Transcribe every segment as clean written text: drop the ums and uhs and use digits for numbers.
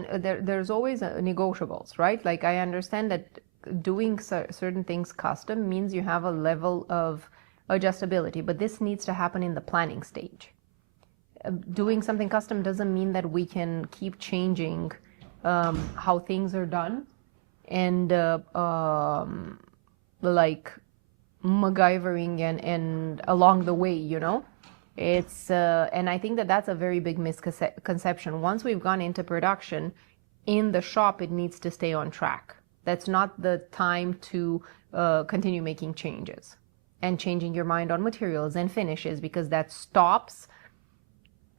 There's always negotiables, right? Like I understand that doing certain things custom means you have a level of adjustability, but this needs to happen in the planning stage. Doing something custom doesn't mean that we can keep changing how things are done and like MacGyvering and along the way, you know? It's and I think that that's a very big misconception. Once we've gone into production, in the shop, it needs to stay on track. That's not the time to continue making changes and changing your mind on materials and finishes, because that stops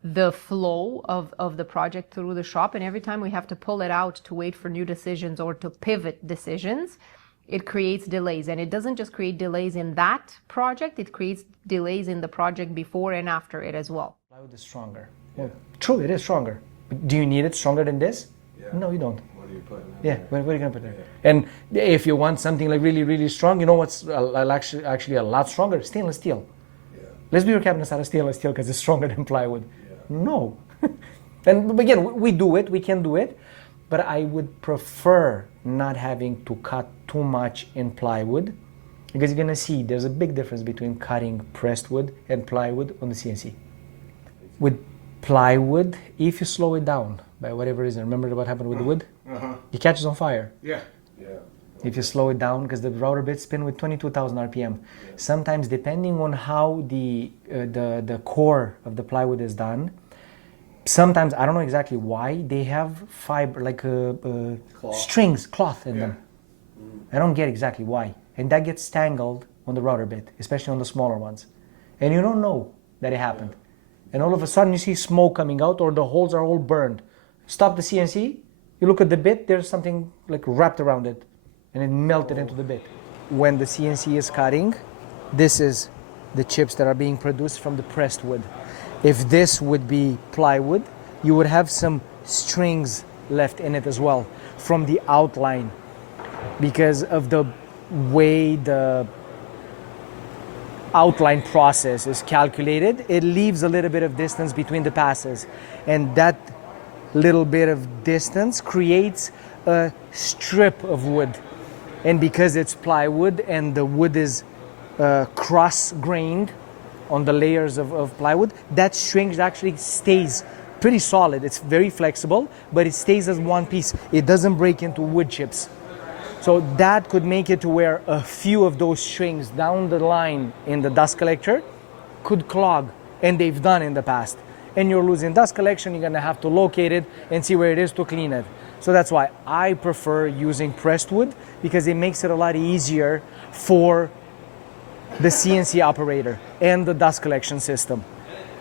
the flow of the project through the shop. And every time we have to pull it out to wait for new decisions or to pivot decisions, it creates delays. And it doesn't just create delays in that project, it creates delays in the project before and after it as well. Plywood is stronger. Yeah. True, it is stronger. But do you need it stronger than this? Yeah. No, you don't. What are you putting in Yeah, there? what are you going to put there? Yeah. And if you want something like really, really strong, you know what's actually a lot stronger? Stainless steel. Yeah. Let's do your cabinets out of stainless steel because it's stronger than plywood. Yeah. No. And again, we do it, we can do it, but I would prefer not having to cut too much in plywood, because you're gonna see there's a big difference between cutting pressed wood and plywood on the CNC. With plywood, if you slow it down by whatever reason, remember what happened with the wood? It catches on fire. Yeah. Yeah. If you slow it down, because the router bits spin with 22,000 RPM. Yeah. Sometimes, depending on how the core of the plywood is done, sometimes, I don't know exactly why, they have fiber, like strings, cloth in them. I don't get exactly why. And that gets tangled on the router bit, especially on the smaller ones. And you don't know that it happened. And all of a sudden you see smoke coming out, or the holes are all burned. Stop the CNC, you look at the bit, there's something like wrapped around it, and it melted into the bit. When the CNC is cutting, this is the chips that are being produced from the pressed wood. If this would be plywood, you would have some strings left in it as well from the outline, because of the way the outline process is calculated. It leaves a little bit of distance between the passes, and that little bit of distance creates a strip of wood. And because it's plywood and the wood is cross-grained on the layers of plywood, that string actually stays pretty solid. It's very flexible, but it stays as one piece. It doesn't break into wood chips. So that could make it to where a few of those strings down the line in the dust collector could clog, and they've done in the past. And you're losing dust collection, you're gonna have to locate it and see where it is to clean it. So that's why I prefer using pressed wood, because it makes it a lot easier for the CNC operator and the dust collection system.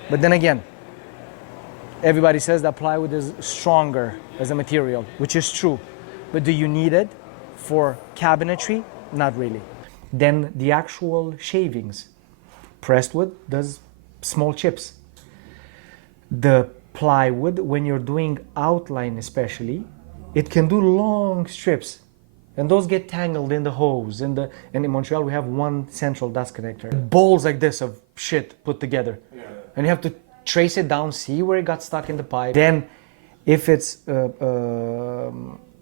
But then again, everybody says that plywood is stronger as a material, which is true. But do you need it for cabinetry? Not really. Then the actual shavings. Pressed wood does small chips. The plywood, when you're doing outline especially, it can do long strips. And those get tangled in the hose. And in Montreal, we have one central dust connector. Balls like this of shit put together. Yeah. And you have to trace it down, see where it got stuck in the pipe. Then, if it's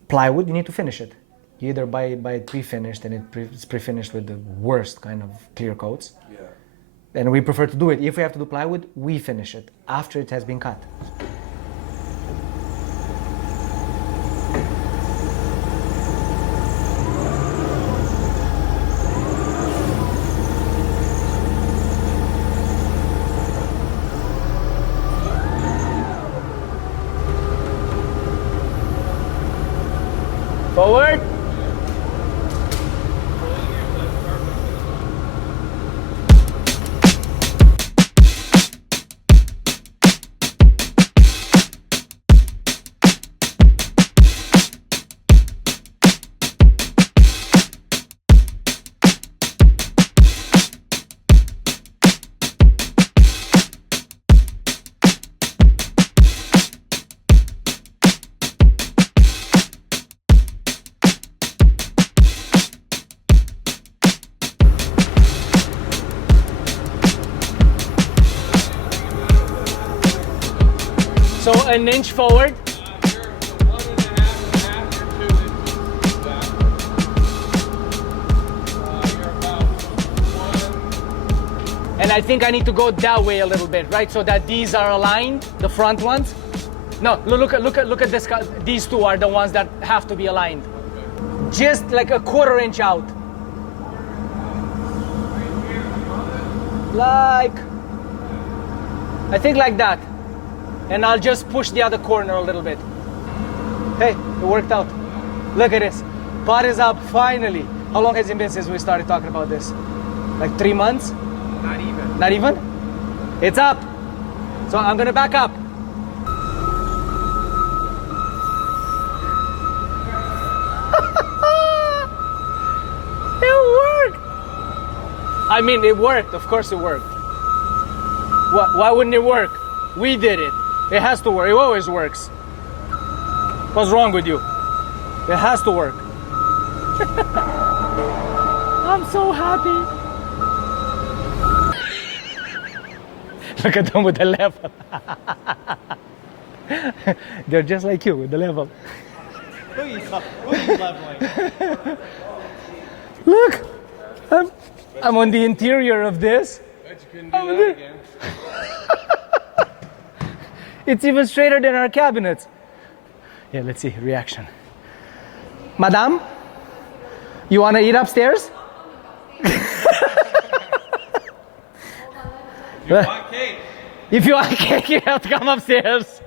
plywood, you need to finish it. You either buy it pre-finished, and it's pre-finished with the worst kind of clear coats. Yeah. And we prefer to do it. If we have to do plywood, we finish it after it has been cut. Forward. So an inch forward. And I think I need to go that way a little bit, right? So that these are aligned, the front ones. No, look at this. These two are the ones that have to be aligned. Just like a 1/4 inch out. Like, I think like that. And I'll just push the other corner a little bit. Hey, it worked out. Look at this. Pot is up, finally. How long has it been since we started talking about this? Like 3 months? Not even. Not even? It's up. So I'm gonna back up. It worked. I mean, it worked. Of course it worked. Why wouldn't it work? We did it. It has to work. It always works. What's wrong with you? It has to work. I'm so happy. Look at them with the level. They're just like you with the level. Who are you leveling? Look, I'm on the interior of this. Bet you couldn't do that again. It's even straighter than our cabinets. Yeah, let's see, reaction. Madame, you wanna eat upstairs? You want cake? If you want cake, you have to come upstairs.